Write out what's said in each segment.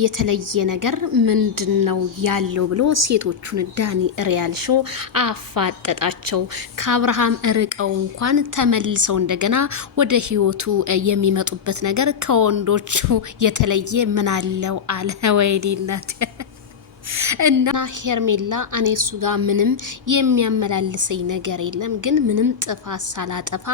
የተለየ ነገር ምንድነው ያለው ብሎ ሴቶቹን ዳኒ ሪያል ሾው አፋጠጣቸው። ከአብርሃም ርቀው እንኳን ተመልሰው እንደገና ወደ ህይወቱ የሚመጡበት ነገር ከወንዶቹ የተለየ ምን አለው አለ። ወይኔነት እና ሄርሜላ እኔ እሱ ጋር ምንም የሚያመላልሰኝ ነገር የለም፣ ግን ምንም ጥፋት ሳላጠፋ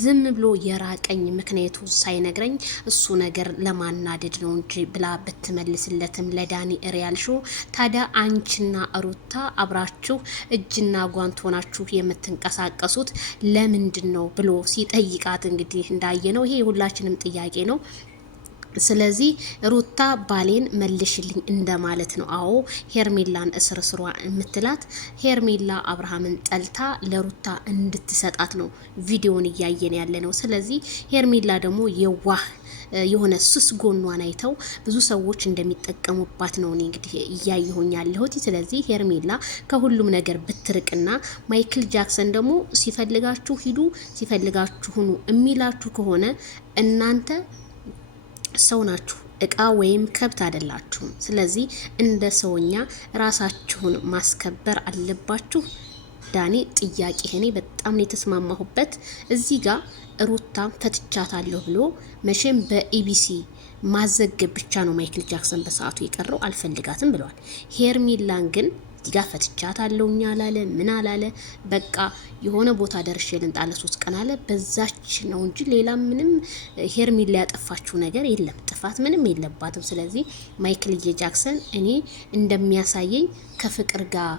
ዝም ብሎ የራቀኝ ምክንያቱ ሳይነግረኝ እሱ ነገር ለማናደድ ነው እንጂ ብላ ብትመልስለትም ለዳኒ ሪያል ሾው ታዲያ አንቺና ሩታ አብራችሁ እጅና ጓንት ሆናችሁ የምትንቀሳቀሱት ለምንድን ነው ብሎ ሲጠይቃት እንግዲህ እንዳየነው ይሄ ሁላችንም ጥያቄ ነው። ስለዚህ ሩታ ባሌን መልሽልኝ እንደማለት ነው። አዎ ሄርሜላን እስርስሯ የምትላት ሄርሜላ አብርሃምን ጠልታ ለሩታ እንድትሰጣት ነው ቪዲዮን እያየን ያለ ነው። ስለዚህ ሄርሜላ ደግሞ የዋህ የሆነ ስስ ጎኗን አይተው ብዙ ሰዎች እንደሚጠቀሙባት ነው እኔ እንግዲህ እያየሁኝ ያለሁት። ስለዚህ ሄርሜላ ከሁሉም ነገር ብትርቅና ማይክል ጃክሰን ደግሞ ሲፈልጋችሁ ሂዱ ሲፈልጋችሁ ሁኑ የሚላችሁ ከሆነ እናንተ ሰው ናችሁ፣ እቃ ወይም ከብት አይደላችሁም። ስለዚህ እንደ ሰውኛ ራሳችሁን ማስከበር አለባችሁ። ዳኒ ጥያቄ እኔ በጣም ነው የተስማማሁበት። እዚህ ጋር ሩታም ፈትቻታለሁ ብሎ መቼም በኢቢሲ ማዘገብ ብቻ ነው ማይክል ጃክሰን በሰዓቱ የቀረው፣ አልፈልጋትም ብለዋል። ሄርሜላን ግን ዲጋ ፈትቻት አለውኛ አላለ ምን አላለ። በቃ የሆነ ቦታ ደርሼ ልንጣለ 3 ቀን አለ። በዛች ነው እንጂ ሌላ ምንም ሄርሜላ ያጠፋችው ነገር የለም። ጥፋት ምንም የለባትም። ስለዚህ ማይክል ጃክሰን እኔ እንደሚያሳየኝ ከፍቅር ጋር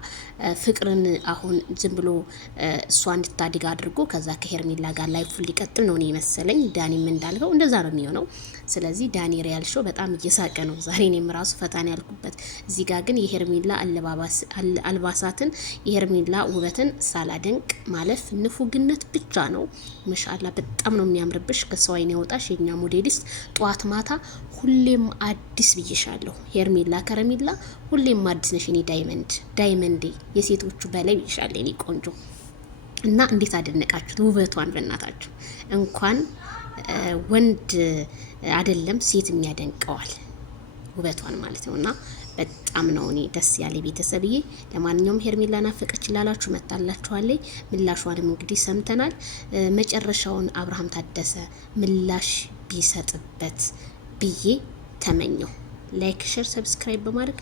ፍቅርን አሁን ዝም ብሎ እሷ እንድታድግ አድርጎ ከዛ ከሄርሜላ ጋር ላይፉ ሊቀጥል ነው መሰለኝ። ዳኒም እንዳልከው እንደዛ ነው የሚሆነው። ስለዚህ ዳኒ ሪያል ሾው በጣም እየሳቀ ነው ዛሬ። እኔም ራሱ ፈታን ያልኩበት እዚህ ጋር ግን የሄርሜላ አልባሳትን የሄርሜላ ውበትን ሳላደንቅ ማለፍ ንፉግነት ብቻ ነው። ማሻአላ በጣም ነው የሚያምርብሽ። ከሰው አይን ያወጣሽ የኛ ሞዴሊስት ጧት ማታ ሁሌም አዲስ ብዬሻለሁ። ሄርሜላ ከረሜላ ሁሌም አዲስ ነሽ። እኔ ዳይመንድ የሴቶቹ በላይ ብዬሻለሁ እኔ ቆንጆ። እና እንዴት አደነቃችሁት ውበቷን? በእናታችሁ እንኳን ወንድ አይደለም ሴት የሚያደንቀዋል ውበቷን ማለት ነውና በጣም ነው እኔ ደስ ያለ ቤተሰብዬ። ለማንኛውም ሄርሜላ ናፈቀች ላላችሁ መጣላችኋለች። ምላሿንም እንግዲህ ሰምተናል። መጨረሻውን አብርሃም ታደሰ ምላሽ ቢሰጥበት ብዬ ተመኘው። ላይክ፣ ሼር፣ ሰብስክራይብ በማድረግ